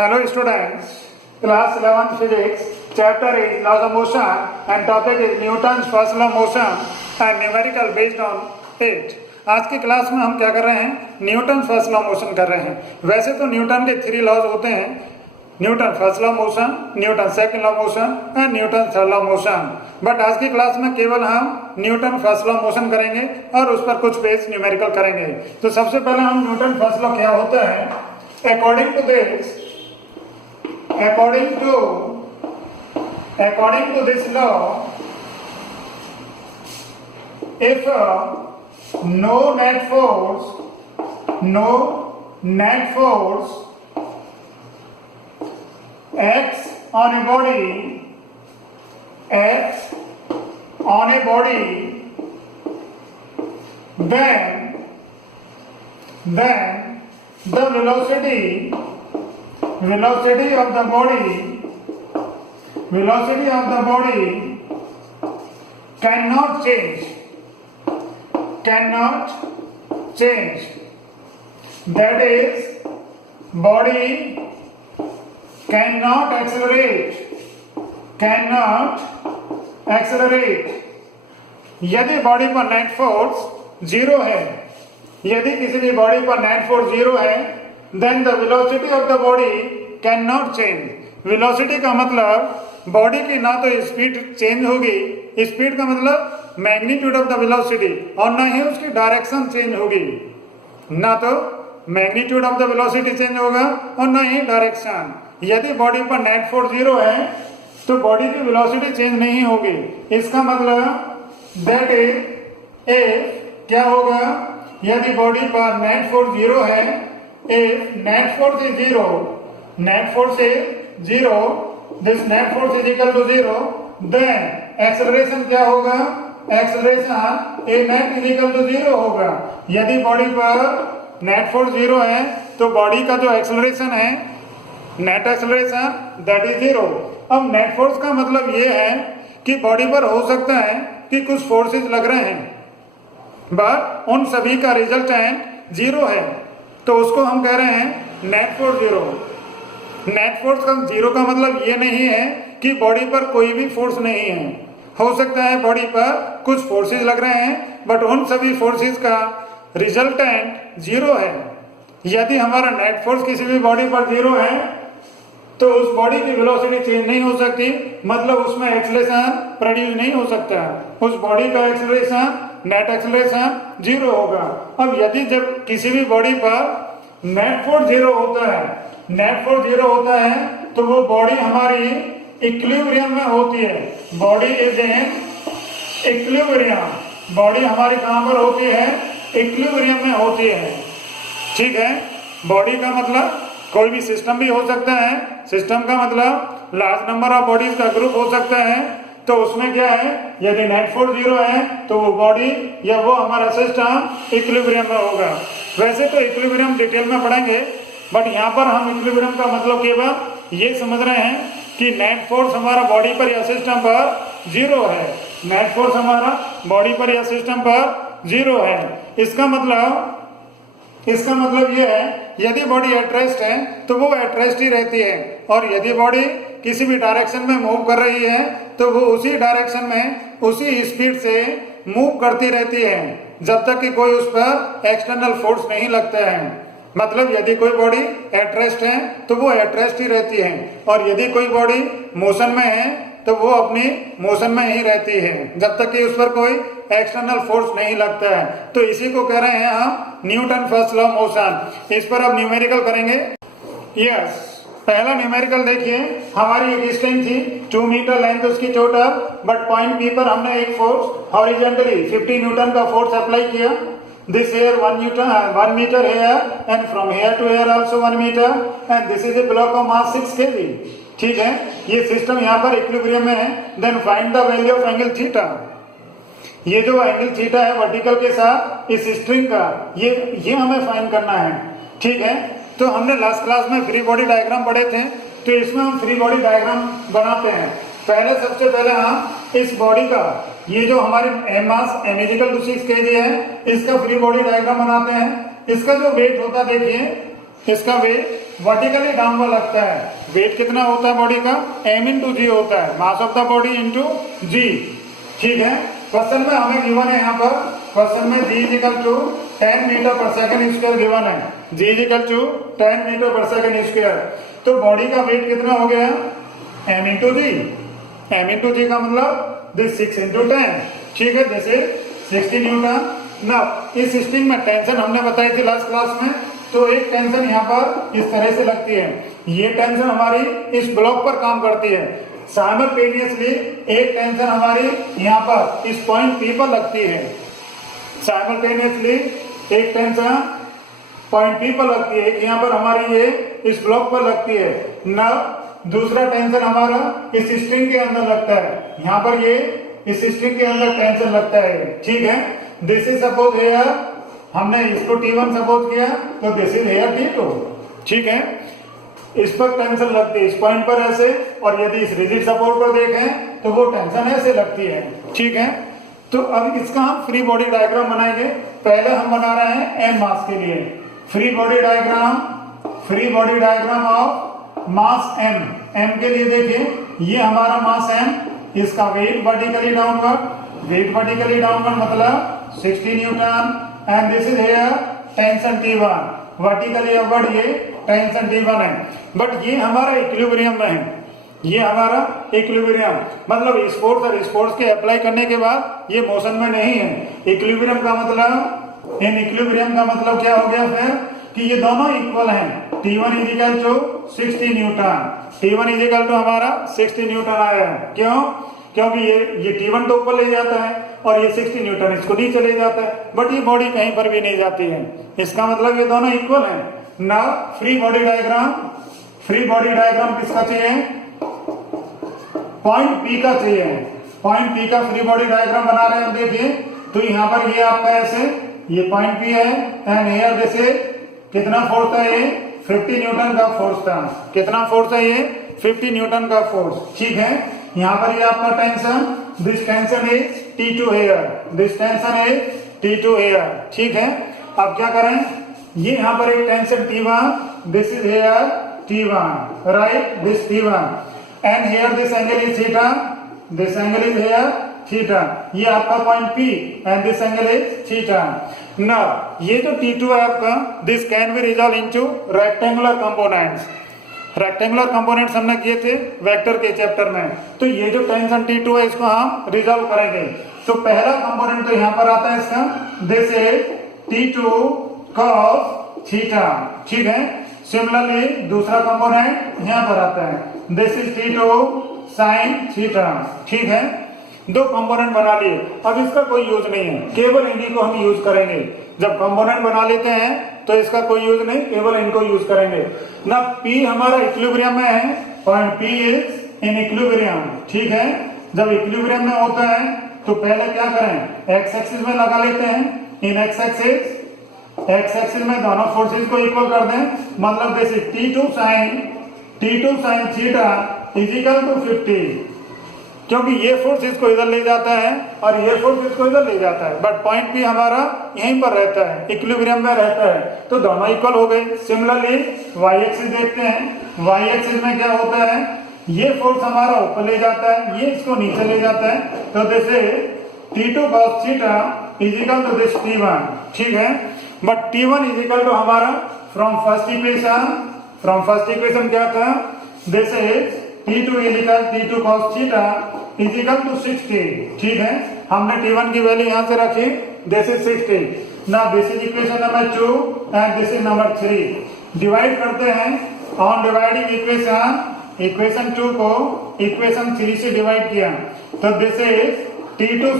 Hello students, class 11 physics, chapter is laws of motion and topic is Newton's first law of motion and numerical based on it. आज की class में हम क्या कर रहे हैं? न्यूटन फर्स्ट लॉ मोशन कर रहे हैं। वैसे तो न्यूटन के 3 लॉज होते हैं, Newton first law motion, Newton second law motion and Newton third law motion. But आज की क्लास में केवल हम न्यूटन फर्स्ट लॉ मोशन करेंगे और उस पर कुछ बेस न्यूमेरिकल करेंगे। तो सबसे पहले हम न्यूटन फर्स्ट लॉ क्या होता है, according to this law, if no net force acts on a body, then the velocity of the body cannot change. That is, body cannot accelerate. यदि बॉडी पर नेट फोर्स जीरो है, यदि किसी भी body पर नेट फोर्स जीरो है, then the velocity of the body can not change. Velocity का मतलब बॉडी की ना तो स्पीड चेंज होगी, स्पीड का मतलब मैग्नीट्यूड ऑफ द वेलोसिटी, और ना ही उसकी डायरेक्शन चेंज होगी। ना तो magnitude of the velocity change होगा और ना ही डायरेक्शन। यदि बॉडी पर नेट फोर्स जीरो है तो बॉडी की वेलोसिटी चेंज नहीं होगी। इसका मतलब दैट इज क्या होगा, यदि बॉडी पर नेट फोर्स जीरो है, if net force is zero, this net force is equal to zero, then acceleration क्या होगा, acceleration a net is equal to zero होगा। यदि बॉडी पर नेट फोर्स जीरो है तो बॉडी का जो एक्सेलरेशन है, net acceleration, that is zero. अब नेट फोर्स का मतलब ये है कि बॉडी पर हो सकता है कि कुछ फोर्सेस लग रहे हैं, बट उन सभी का रिजल्टेंट जीरो है, तो उसको हम कह रहे हैं net force zero. Net force का जीरो का मतलब ये नहीं है कि बॉडी पर कोई भी फोर्स नहीं है। हो सकता है बॉडी पर कुछ फोर्सेस लग रहे हैं, बट उन सभी फोर्सेस का रिजल्टेंट जीरो है। यदि हमारा नेट फोर्स किसी भी बॉडी पर जीरो है तो उस बॉडी की वेलोसिटी चेंज नहीं हो सकती, मतलब उसमें एक्सेलरेशन प्रोड्यूस नहीं हो सकता। उस बॉडी का एक्सेलरेशन, नेट एक्सेलरेशन जीरो होगा। अब यदि जब किसी भी बॉडी पर नेट फोर्स जीरो होता है तो वो बॉडी हमारी इक्विलिब्रियम में होती है। Body is in equilibrium. Body हमारी कहां पर होती है, इक्विलिब्रियम में होती है। ठीक है, बॉडी का मतलब कोई भी सिस्टम भी हो सकता है। सिस्टम का मतलब लार्ज नंबर ऑफ बॉडीज का ग्रुप हो सकता है। तो उसमें क्या है, यदि नेट फोर्स जीरो है तो वो बॉडी या वो हमारा सिस्टम इक्विलिब्रियम में होगा। वैसे तो इक्विलिब्रियम डिटेल में पढ़ेंगे, बट यहाँ पर हम इक्विलिब्रियम का मतलब केवल ये समझ रहे हैं कि नेट फोर्स हमारा बॉडी पर या सिस्टम पर जीरो है। नेट फोर्स हमारा बॉडी पर या सिस्टम पर जीरो है। इसका मतलब ये है, यदि बॉडी एट रेस्ट है तो वो एट रेस्ट ही रहती है, और यदि बॉडी किसी भी डायरेक्शन में मूव कर रही है तो वो उसी डायरेक्शन में उसी स्पीड से मूव करती रहती है, जब तक कि कोई उस पर एक्सटर्नल फोर्स नहीं लगता है। मतलब यदि कोई बॉडी एट रेस्ट है तो वो एट रेस्ट ही रहती है, और यदि कोई बॉडी मोशन में है तो वो अपनी मोशन में ही रहती है, जब तक कि उस पर कोई एक्सटर्नल फोर्स नहीं लगता है। तो इसी को कह रहे हैं हम न्यूटन फर्स्ट लॉ मोशन। इस पर अब न्यूमेरिकल करेंगे। यस, पहला न्यूमेरिकल देखिए, हमारी एक स्ट्रिंग थी 2 मीटर लेंथ उसकी टोटल, बट पॉइंट पी पर हमने एक फोर्स हॉरिजॉन्टली 50 न्यूटन का फोर्स अप्लाई किया। This here 1 meter here, and from here to here also 1 meter, and this is a block of mass 6 kg. ठीक है, ये सिस्टम यहाँ पर इक्विलिब्रियम में है। Then find the value of angle theta. ये जो एंगल थीटा है वर्टिकल के साथ इस स्ट्रिंग का, ये हमें फाइंड करना है। ठीक है, तो हमने लास्ट क्लास में फ्री बॉडी डायग्राम पढ़े थे, तो इसमें हम फ्री बॉडी डायग्राम बनाते हैं। पहले सबसे पहले हम इस बॉडी का, ये जो हमारी मास m = 6 kg है, इसका फ्री बॉडी डायग्राम बनाते हैं। इसका जो वेट होता है देखिए, इसका वेट वर्टिकली डाउनवर्ड लगता है। वेट कितना होता है बॉडी का? m इंटू जी होता है, mass of the body into G. ठीक है, क्वेश्चन में हमें गिवन है, यहाँ पर क्वेश्चन में g इजिकल टू 10 मीटर पर सेकंड स्क्वायर गिवन है, g इजिकल टू 10 मीटर पर सेकंड स्क्वायर। तो बॉडी का वेट कितना हो गया? m इंटू जी। m इंटू जी का मतलब दिस 6 इंटू 10। ठीक है, जैसे 60 न्यूटन। ना इस स्ट्रिंग में टेंशन हमने बताई थी लास्ट क्लास में, तो एक टेंशन यहाँ पर इस तरह से लगती है, ये टेंशन हमारी इस ब्लॉक पर काम करती है। साइमल्टेनियसली एक टेंशन हमारी यहाँ पर इस पॉइंट पी पर लगती है, साइमल्टेनियसली एक टेंशन पॉइंट पी पर लगती है, एक यहाँ पर हमारी ये इस ब्लॉक पर लगती है। न दूसरा टेंशन हमारा इस स्ट्रिंग के अंदर लगता है, यहाँ पर ये इस स्ट्रिंग के अंदर टेंशन लगता है। ठीक है, दिस इज सपोज हेयर, हमने इसको T1 सपोज किया तो दिस इज हेयर T2। ठीक है, इस पर टेंशन लगती है इस पॉइंट पर ऐसे, और यदि इस रिजिड सपोर्ट पर देखें तो वो टेंशन ऐसे लगती है। ठीक है, तो अब इसका हम फ्री बॉडी डायग्राम बनाएंगे। पहले हम बना रहे हैं m मास के लिए free body diagram of mass m के लिए देखिए, ये हमारा मास m, इसका वेट वर्टिकली डाउनवर्ड मतलब 60 Newton, and this is here tension T1, vertically upward ये टेंशन T1 है। बट ये हमारा इक्विलिब्रियम में है, ये हमारा इक्विलिब्रियम मतलब स्पोर्ट्स और स्पोर्ट्स के अप्लाई करने के बाद ये मोशन में नहीं है। इक्विलिब्रियम का मतलब, इन इक्विलिब्रियम का मतलब क्या हो गया फिर कि ये दोनों इक्वल हैं। T1 equal to 60 newton, T1 equal to हमारा 60 न्यूटन आया है। क्यों? क्योंकि ये T1 तो ऊपर ले जाता है और ये 60 न्यूटन इसको नीचे ले जाता है, बट ये बॉडी कहीं पर भी नहीं जाती है, इसका मतलब ये दोनों इक्वल हैं। ना फ्री बॉडी डायग्राम किसका चाहिए? पॉइंट P का चाहिए, पॉइंट P का फ्री बॉडी डायग्राम बना रहे हैं। देखिए, तो यहाँ पर ये आपका ऐसे ये पॉइंट P है, एंड हियर जैसे कितना फोर्स था ये 50 न्यूटन का फोर्स था। कितना फोर्स है ये? 50 न्यूटन का फोर्स। ठीक है, यहाँ पर ये आपका tension, this tension is T2 here, this tension is T2 here. ठीक है, अब क्या करें, ये यहाँ पर एक tension T1, this is here T1, right, this T1, and here this angle is theta, this angle is here theta, ये आपका point P, and this angle is theta. Now ये जो T2 है आपका, this can be resolve into rectangular components. Rectangular components हमने किए थे vector के चैप्टर में, तो ये जो टेंशन T2 है इसको हम रिजॉल्व करेंगे। तो पहला कंपोनेंट तो यहाँ पर आता है इसका, this is T2 cos theta. ठीक है, सिमिलरली दूसरा कंपोनेंट यहाँ पर आता है, this is T2 sin theta. ठीक है, दो कंपोनेंट बना लिए, अब इसका कोई यूज नहीं है, केवल इन्हीं को हम यूज करेंगे। जब कंपोनेंट बना लेते हैं तो इसका कोई यूज नहीं, केवल इनको यूज करेंगे ना। P हमारा इक्विलिब्रियम में है, point P is in equilibrium. ठीक है, जब इक्विलिब्रियम में होता है तो पहले क्या करें, एक्स एक्सिस में लगा लेते हैं। इन एक्स एक्सिस में दोनों फोर्सेस को इक्वल कर दें, मतलब जैसे T2 sin theta equal to 50, क्योंकि ये फोर्स इसको इधर ले जाता है और ये फोर्स इसको इधर ले जाता है, बट पॉइंट P हमारा यहीं पर रहता है, इक्विलिब्रियम में रहता है, तो दोनों इक्वल हो गए। सिमिलरली y एक्सिस देखते हैं, y एक्सिस में क्या होता है, ये फोर्स हमारा ऊपर ले जाता है, ये इसको नीचे ले जाता है, तो जैसे T2 cos theta equal to this T1। ठीक है, बट T1 इजिकल टू हमारा फ्रॉम फर्स्ट इक्वेशन क्या था, this is T2 equal T2 cos theta equal to 60। ठीक है, हमने T1 की वैल्यू यहाँ से रखी, दिस इज 60। ना this is equation number 2 and this is number 3। Divide करते हैं, ऑन डिवाइडिंग इक्वेशन 2 को इक्वेशन 3 से डिवाइड किया, तो this is T2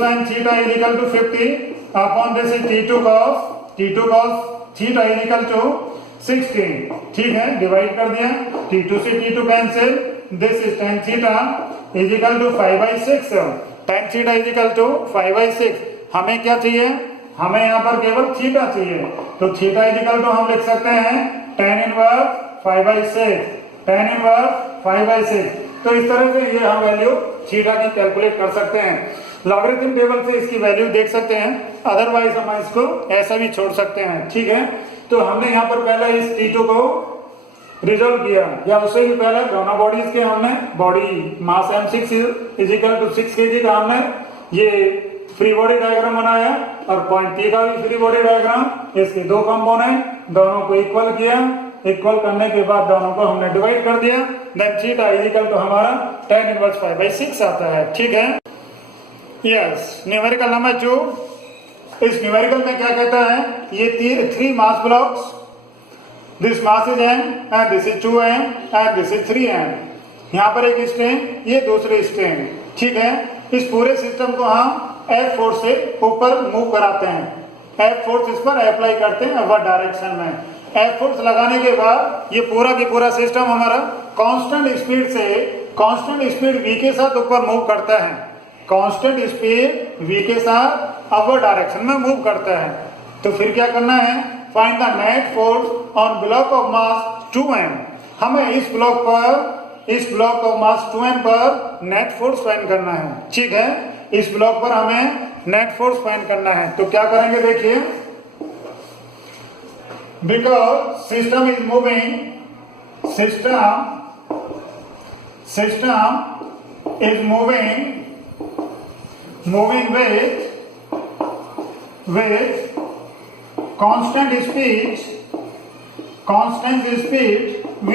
sin theta equal to 50 upon this is T2 cos theta equal to 60। ठीक है, divide कर दिया, T2 से T2 cancel, this is tan theta equal to 5/6, tan theta equal to 5/6। हमें क्या चाहिए, हमें यहाँ पर केवल थीटा चाहिए, तो थीटा इजिकल टू हम लिख सकते हैं tan इनवर्स 5/6। तो इस तरह से ये हम वैल्यू थीटा की कैलकुलेट कर सकते हैं। लॉगरिथम टेबल से इसकी वैल्यू देख सकते हैं, अदरवाइज हम इसको ऐसा भी छोड़ सकते हैं। ठीक है, तो हमने यहाँ पर पहले इस T2 को रिजोल्व किया, या उससे भी पहले दोनों बॉडीज के हमने body mass m6 equal to 6 kg का हमने ये फ्री बॉडी डायग्राम बनाया, और पॉइंट P का भी फ्री बॉडी डायग्राम, इसके दो कंपोनेंट, दोनों को इक्वल किया, इक्वल करने के बाद दोनों को हमने डिवाइड कर दिया, देन थीटा इजिकल टू हमारा tan इनवर्स 5/6 आता है। ठीक है, यस। न्यूमेरिकल नंबर 2, इस न्यूमेरिकल में क्या कहता है, ये 3 mass blocks, this mass is m and this is 2m and this is 3m। यहाँ पर एक स्ट्रेन, ये दूसरी स्ट्रेन। ठीक है, इस पूरे सिस्टम को हम F फोर्स से ऊपर मूव कराते हैं, F फोर्स इस पर अप्लाई करते हैं अपवर्ड डायरेक्शन में। F फोर्स लगाने के बाद ये पूरा की पूरा सिस्टम हमारा कांस्टेंट स्पीड से, कांस्टेंट स्पीड v के साथ ऊपर मूव करता है, कांस्टेंट स्पीड v के साथ अपवर्ड डायरेक्शन में मूव करता है। तो फिर क्या करना है, find the net force on block of mass 2m। हमें इस ब्लॉक ऑफ मास 2m पर नेट फोर्स फाइंड करना है। ठीक है, इस ब्लॉक पर हमें नेट फोर्स फाइंड करना है। तो क्या करेंगे, देखिए, because system is moving, system is moving with constant speed v,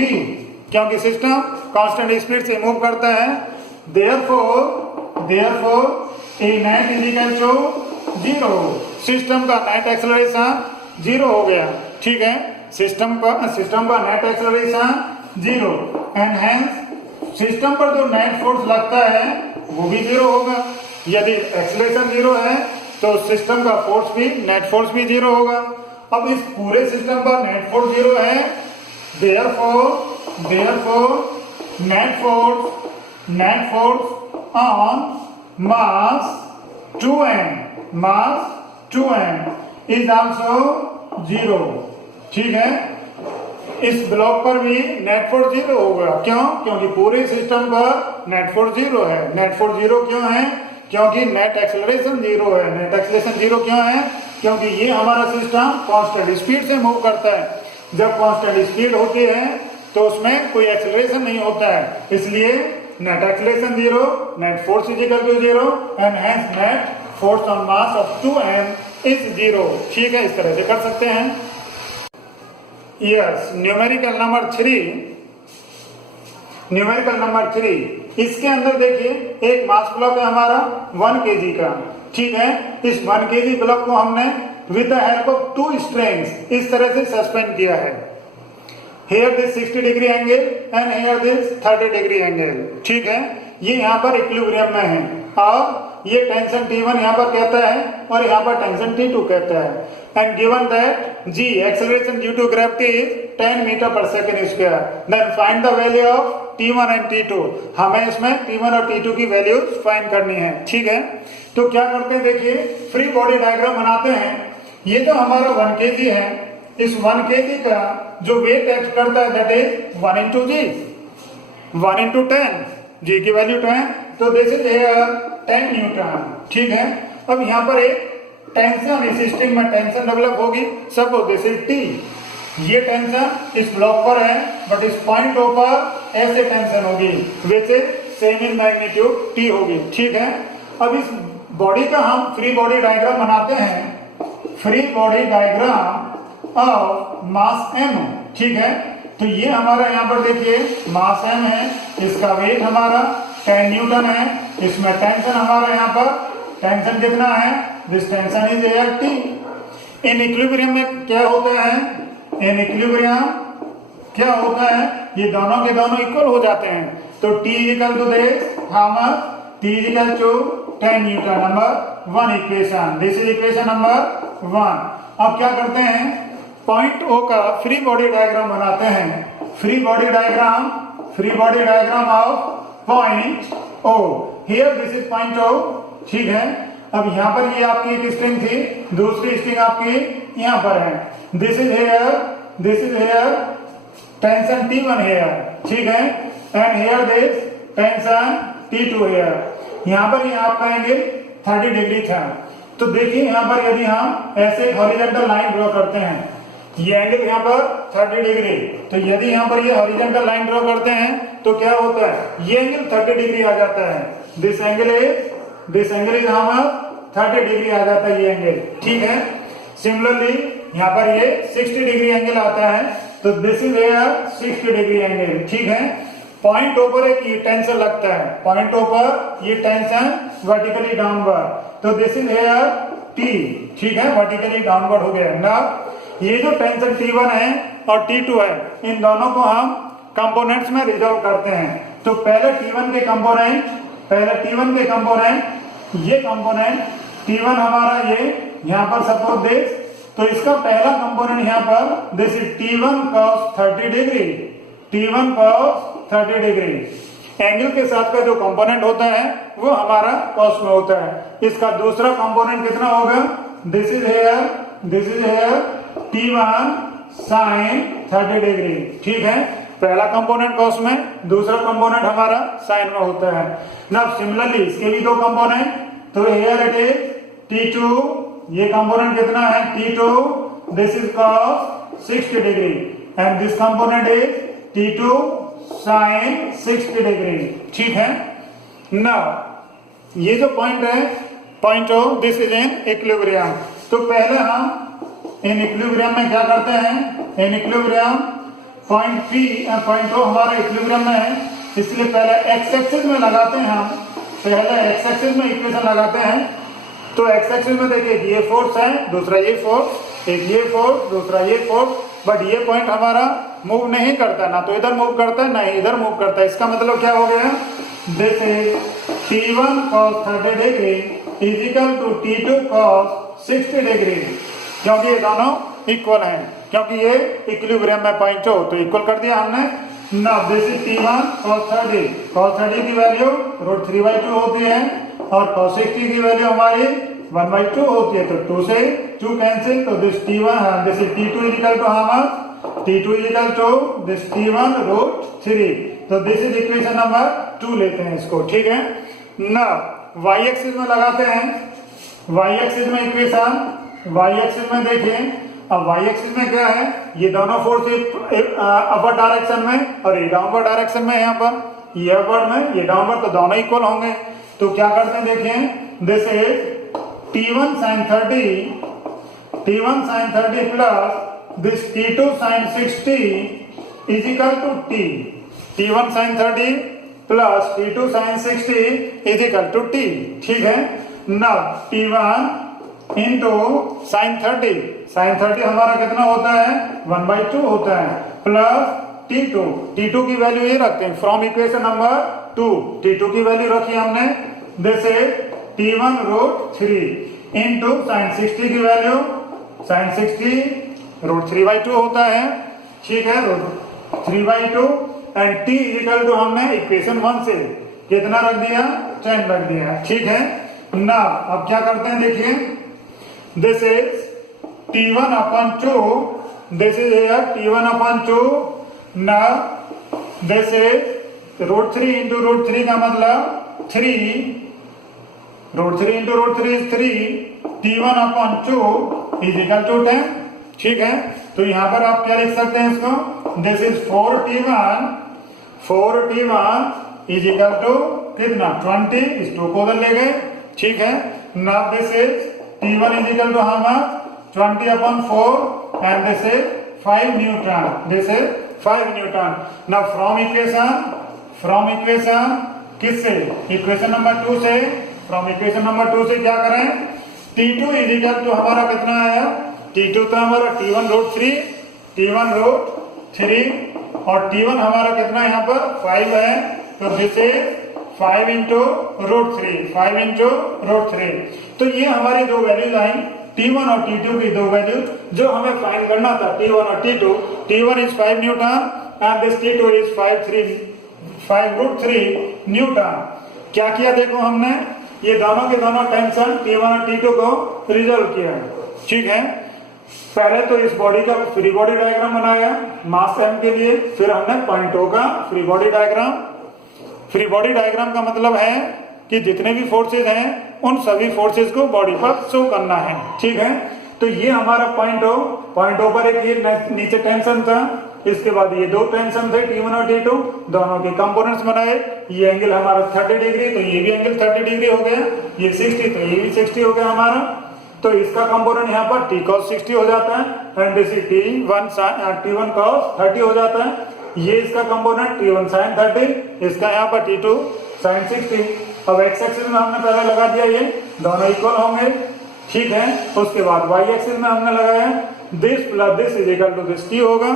क्योंकि सिस्टम कांस्टेंट स्पीड से मूव करता है। therefore a net is equal to 0, system का नेट एक्सेलरेशन 0 हो गया। ठीक है, सिस्टम का net acceleration 0 and hence system पर जो नेट फोर्स लगता है वो भी 0 होगा। यदि एक्सेलरेशन 0 है तो सिस्टम का फोर्स भी, नेट फोर्स भी 0 होगा। अब इस पूरे सिस्टम पर नेट फोर्स 0 है, therefore net force on mass 2m is also 0। ठीक है, इस ब्लॉक पर भी नेट फोर्स 0 होगा। क्यों? क्योंकि पूरे सिस्टम पर नेट फोर्स 0 है। नेट फोर्स 0 क्यों है? क्योंकि नेट एक्सेलरेशन 0 है। नेट एक्सेलरेशन 0 क्यों है? क्योंकि ये हमारा सिस्टम कांस्टेंट स्पीड से मूव करता है। जब कांस्टेंट स्पीड होती है तो उसमें कोई एक्सेलरेशन नहीं होता है, इसलिए net acceleration 0, net force is equal to 0 and hence net force on mass of 2m is 0। ठीक है, इस तरह से कर सकते हैं। यस, न्यूमेरिकल नंबर 3, इसके अंदर देखिए एक मास ब्लॉक है हमारा 1 kg का। ठीक है, इस 1 kg ब्लॉक को हमने with the help of 2 strings इस तरह से सस्पेंड किया है। Here this 60 degree angle and here this 30 degree angle. ठीक है, ये यहाँ पर इक्विलिब्रियम में है और ये टेंशन T1 यहाँ पर कहता है और यहाँ पर टेंशन T2 कहता है। And given that G acceleration due to gravity is 10 metre per second square, then find the value of T1 and T2। हमें इसमें T1 और T2 की वैल्यूज फाइंड करनी है। ठीक है, तो क्या करते हैं, देखिए फ्री बॉडी डायग्राम बनाते हैं। ये तो हमारा 1 kg है, इस 1 kg का जो वेट एक्ट करता है that is 1 into G, 1 into 10, G की वैल्यू 10, तो दिस इज 10 न्यूटन। ठीक है, अब यहाँ पर एक टेंशन, इस स्ट्रिंग में टेंशन डेवलप होगी। सपोज दिस इज T, ये टेंशन इस ब्लॉक पर है बट इस पॉइंट O पर ऐसे टेंशन होगी which is same in magnitude T होगी। ठीक है, अब इस बॉडी का हम फ्री बॉडी डायग्राम बनाते हैं, free body diagram of mass m। ठीक है, तो ये हमारा यहाँ पर देखिए मास m है, इसका वेट हमारा 10 न्यूटन है, इसमें टेंशन हमारा यहाँ पर टेंशन कितना है, this tension is T। In equilibrium में क्या होता है, इन इक्विलिब्रियम क्या होता है, ये दोनों के दोनों इक्वल हो जाते हैं। तो T equal to this, T equal to 10 newton, number 1 equation, this is equation number 1। अब क्या करते हैं, पॉइंट O का फ्री बॉडी डायग्राम बनाते हैं। Free body diagram of point O, here this is point O। ठीक है, अब यहाँ पर ये आपकी एक स्ट्रिंग थी, दूसरी स्ट्रिंग आपकी यहाँ पर है, this is here tension T1 here. ठीक है, and here this tension T2 here. यहाँ पर ये आपका एंगल 30 डिग्री था। तो देखिए यहाँ पर यदि हम ऐसे हॉरिजॉन्टल लाइन ड्रॉ करते हैं, ये एंगल यहाँ पर 30 डिग्री, तो यदि यहाँ पर ये हॉरिजॉन्टल लाइन ड्रॉ करते हैं तो क्या होता है, ये एंगल 30 डिग्री आ जाता है। दिस एंगल इज यहाँ 30 डिग्री आ जाता है ये एंगल, ठीक है। सिमिलरली यहाँ पर ये 60 डिग्री एंगल आता है, तो दिस इज 60 डिग्री एंगल, ठीक है। पॉइंट O पर एक ये टेंशन लगता है, पॉइंट O पर ये टेंशन वर्टिकली डाउनवर्ड, तो दिस इज T, ठीक है, वर्टिकली डाउनवर्ड हो गया ना। ये जो टेंशन T1 है और T2 है, इन दोनों को हम कंपोनेंट्स में रिजॉल्व करते हैं। तो पहले T1 के कंपोनेंट, ये कंपोनेंट T1 हमारा ये यहाँ पर सपोज दिस, तो इसका पहला कंपोनेंट यहाँ पर this is T1 cos 30 degree, T1 cos 30 degree. Angle के साथ का जो कंपोनेंट होता है वो हमारा cos में होता है। इसका दूसरा कंपोनेंट कितना होगा, this is here T1 sin 30 degree, ठीक है। पहला कंपोनेंट cos में, दूसरा कंपोनेंट हमारा sin में होता है ना। सिमिलरली इसके भी दो कंपोनेंट, तो हेयर इट इज T2, ये कंपोनेंट कितना है T2, this is cos 60 degree and this component is T2 sin 60 degree, ठीक है ना। ये जो पॉइंट है, point O, this is in equilibrium. तो पहले हम इन इक्विलिब्रियम में क्या करते हैं, in equilibrium point P point O हमारा इक्विलिब्रियम में है, इसलिए पहले एक्स एक्सिस में लगाते हैं हम, पहले एक्स एक्सिस में इक्वेशन लगाते हैं। तो एक्स एक्सिस में देखिए ये फोर्स है, दूसरा ये फोर्स, एक ये फोर्स, दूसरा ये फोर्स, बट ये पॉइंट हमारा मूव नहीं करता, ना तो इधर मूव करता है ना इधर मूव करता है। इसका मतलब क्या हो गया, this is T1 cos 30 degree is equal to T2 cos 60 degree, क्योंकि ये दोनों इक्वल हैं, क्योंकि ये इक्विलिब्रियम में पॉइंट हो, तो इक्वल कर दिया हमने ना। दिस इज T1 cos 30 की वैल्यू √3/2 होती है और cos 60 की वैल्यू हमारी 1/2 होती है, तो 2 से 2 कैंसिल, तो this T1 this is T2 is equal to how, T2 is equal to this T1 √3, तो दिस इज इक्वेशन नंबर 2 लेते हैं इसको, ठीक है ना। y एक्सिस में लगाते हैं, y एक्सिस में इक्वेशन, y एक्सिस में देखिए, अब y एक्सिस में क्या है, ये दोनों फोर्स अपर डायरेक्शन में और ये डाउनवर्ड डायरेक्शन में है, यहाँ पर ये अपवर्ड में ये डाउनवर्ड, तो दोनों इक्वल होंगे। तो क्या करते हैं देखिए, this is T1 sin 30 plus this T2 sin 60 is equal to T, T1 sin 30 plus T2 sin 60 is equal to T, ठीक है ना। T1 इंटू sin 30 हमारा कितना होता है 1/2 होता है, प्लस T2 की वैल्यू ये रखते हैं फ्रॉम इक्वेशन नंबर 2, T2 की वैल्यू रखी हमने, this is T1 √3 into sin 60 की वैल्यू, sin 60 √3/2 होता है, ठीक है, √3/2 एंड T इक्वल टू हमने इक्वेशन 1 से कितना रख दिया 10 रख दिया, ठीक है ना। अब क्या करते हैं देखिए, this is T1/2, this is T1/2 ना, दिस इज √3 इंटू √3 का मतलब 3, √3 into √3 is 3, T1/2 is equal to 10, ठीक है। तो यहां पर आप क्या लिख सकते हैं इसको, this is 4T1 is equal to कितना 20, इस 2 को उधर ले गए, ठीक है ना। This is T1 is equal to how much 20/4 and this is 5 newton, this is 5 newton. Now from equation किससे, इक्वेशन नंबर 2 से, फ्रॉम इक्वेशन नंबर 2 से क्या करें, T2 इज इक्वल टू हमारा कितना आया, T2 तो हमारा T1 √3 और T1 हमारा कितना यहाँ पर 5 है, तो दिस इज 5 इंटू √3, तो ये हमारी दो वैल्यूज आई, T1 और T2 की दो वैल्यू जो हमें फाइंड करना था, T1 और T2। T1 is 5 Newton and this T2 is 5 √3 Newton. क्या किया देखो हमने, ये दोनों के दोनों टेंशन T1 और T2 को रिजोल्व किया, ठीक है। पहले तो इस बॉडी का फ्री बॉडी डायग्राम बनाया मास m के लिए, फिर हमने पॉइंट O का फ्री बॉडी डायग्राम का मतलब है कि जितने भी फोर्सेज हैं उन सभी फोर्सेज को बॉडी पर शो करना है। ठीक है, तो ये हमारा पॉइंट ओ पर एक ये नीचे टेंशन था, इसके बाद ये दो टेंशन थे T1 और T2, दोनों के कंपोनेंट्स बनाए। ये एंगल हमारा 30 डिग्री, तो ये भी एंगल 30 डिग्री हो गया, ये 60 तो ये भी 60 हो गया हमारा। तो इसका कंपोनेंट यहाँ पर T cos 60 हो जाता है एंड इसी T1 cos 30 हो जाता है। ये इसका कंपोनेंट T1 sin 30, इसका यहाँ पर T2 sin 60। अब एक्स एक्सिस में हमने पहले लगा दिया, ये दोनों इक्वल होंगे। ठीक है, उसके बाद वाई एक्सिस में हमने लगाया this plus this is equal to this, T होगा।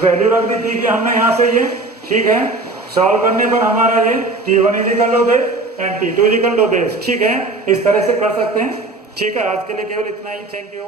वैल्यू रख दी थी कि हमने यहाँ से ये। ठीक है, सॉल्व करने पर हमारा ये T1 is equal to this and T2 is equal to this. ठीक है, इस तरह से कर सकते हैं। ठीक है, आज के लिए केवल इतना ही। Thank you.